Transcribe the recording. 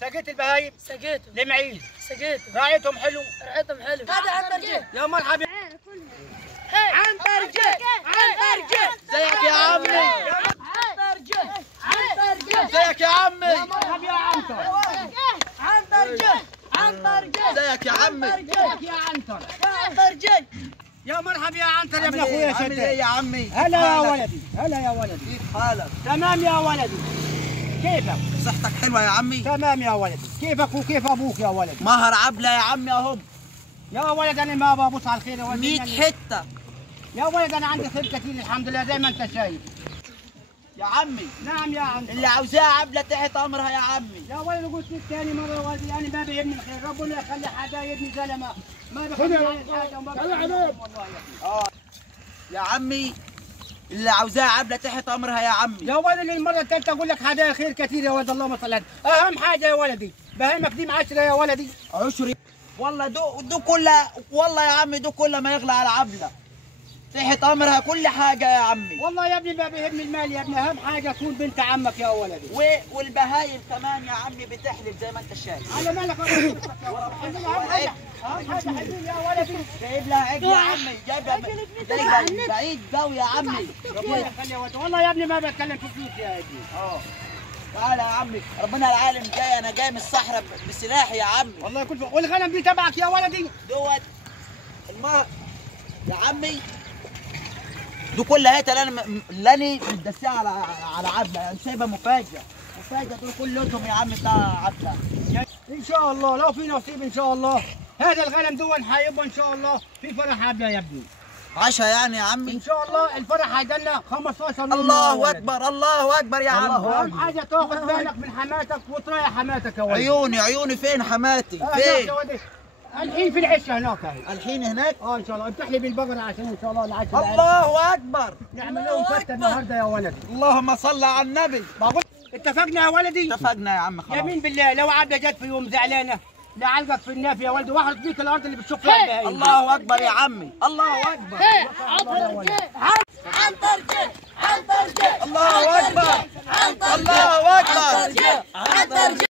سقيت البهايم؟ سقيتهم. المعيز؟ سقيتهم. راعيتهم حلو؟ رعيتهم حلو. هذا عنترجه. يا مرحبا. عنترجه عنترجه. ازيك يا عمي؟ عنترجه عنترجه. ازيك يا عمي؟ يا مرحبا يا عنتر. عنترجه عنترجه. ازيك يا عمي؟ ازيك يا عنتر. عنترجه. يا مرحبا يا عنتر يا ابن اخويا شداد. عامل ايه يا عمي؟ هلا يا ولدي، هلا يا ولدي. كيف حالك؟ تمام يا ولدي. كيفك؟ صحتك حلوة يا عمي؟ تمام يا ولدي. كيفك وكيف ابوك يا ولدي؟ مهر عبلة يا عمي اهم. يا ولد انا ما ببص على الخير يا ولد. 100 حتة. يا ولد انا عندي خير كثير الحمد لله زي ما انت شايف. يا عمي نعم يا عنتر. اللي عاوزاها عبلة تحت امرها يا عمي. يا ولد قلت لك ثاني مره يا ولدي انا ما بيهمني الخير، ربنا يخلي حبايبني زلمه ما بخلي حاجه وما بخلي والله يا اخي. يا عمي اللي عاوزاها عبلة تحت امرها يا عمي. يا ولدي المره الثالثه اقول لك هدايا خير كثير يا ولد اللهم صل على النبي. اهم حاجه يا ولدي بهمك دي 10 يا ولدي. عشري والله دو كلها، والله يا عمي دو كلها ما يغلى على عبلة تحت امرها كل حاجة يا عمي. والله يا ابني ما بيهمني المال يا ابني، اهم حاجه تكون بنت عمك يا ولدي. والبهايم كمان يا عمي بتحلب زي ما انت شايف. على مالك اهم حاجه حبيبي يا ولدي. جايب لها عجل يا عمي، جايبها بعيد قوي يا عمي. ربنا يخلي يا ولدي. والله يا ابني ما بتكلم في فلوس يا ابني. تعالى يا عمي، ربنا العالم جاي، انا جاي من الصحراء بسلاحي يا عمي. والله كل والغنم دي تبعك يا ولدي. دوت الماء يا عمي دي كلها هي اللي انا مدسيها على عبله، يعني سايبها مفاجاه دول كلهم يا عمي بتاع عبله. ان شاء الله لو في نصيب ان شاء الله هذا الغنم دون حيبقى ان شاء الله في فرح عبله يا ابني. عشا يعني يا عمي ان شاء الله الفرح هيدلنا 15 يوم. الله اكبر الله اكبر يا عم. اهم حاجه تاخذ بالك من حماتك وتريح حماتك يا ولد. عيوني فين حماتي؟ فين؟ فين؟ الحين في العشه هناك اهي. الحين هناك؟ ان شاء الله افتح لي بالبقره عشان ان شاء الله العشاء. الله اكبر. نعمل لهم فتة النهارده يا ولدي. اللهم صل على النبي. بقول اتفقنا يا ولدي؟ اتفقنا يا عم خلاص. يمين بالله لو عبده جت في يوم زعلانه لا علقك في النافيه يا ولدي واحرق فيك الارض اللي بتشوف فيها البهايم. الله اكبر يا عمي الله اكبر.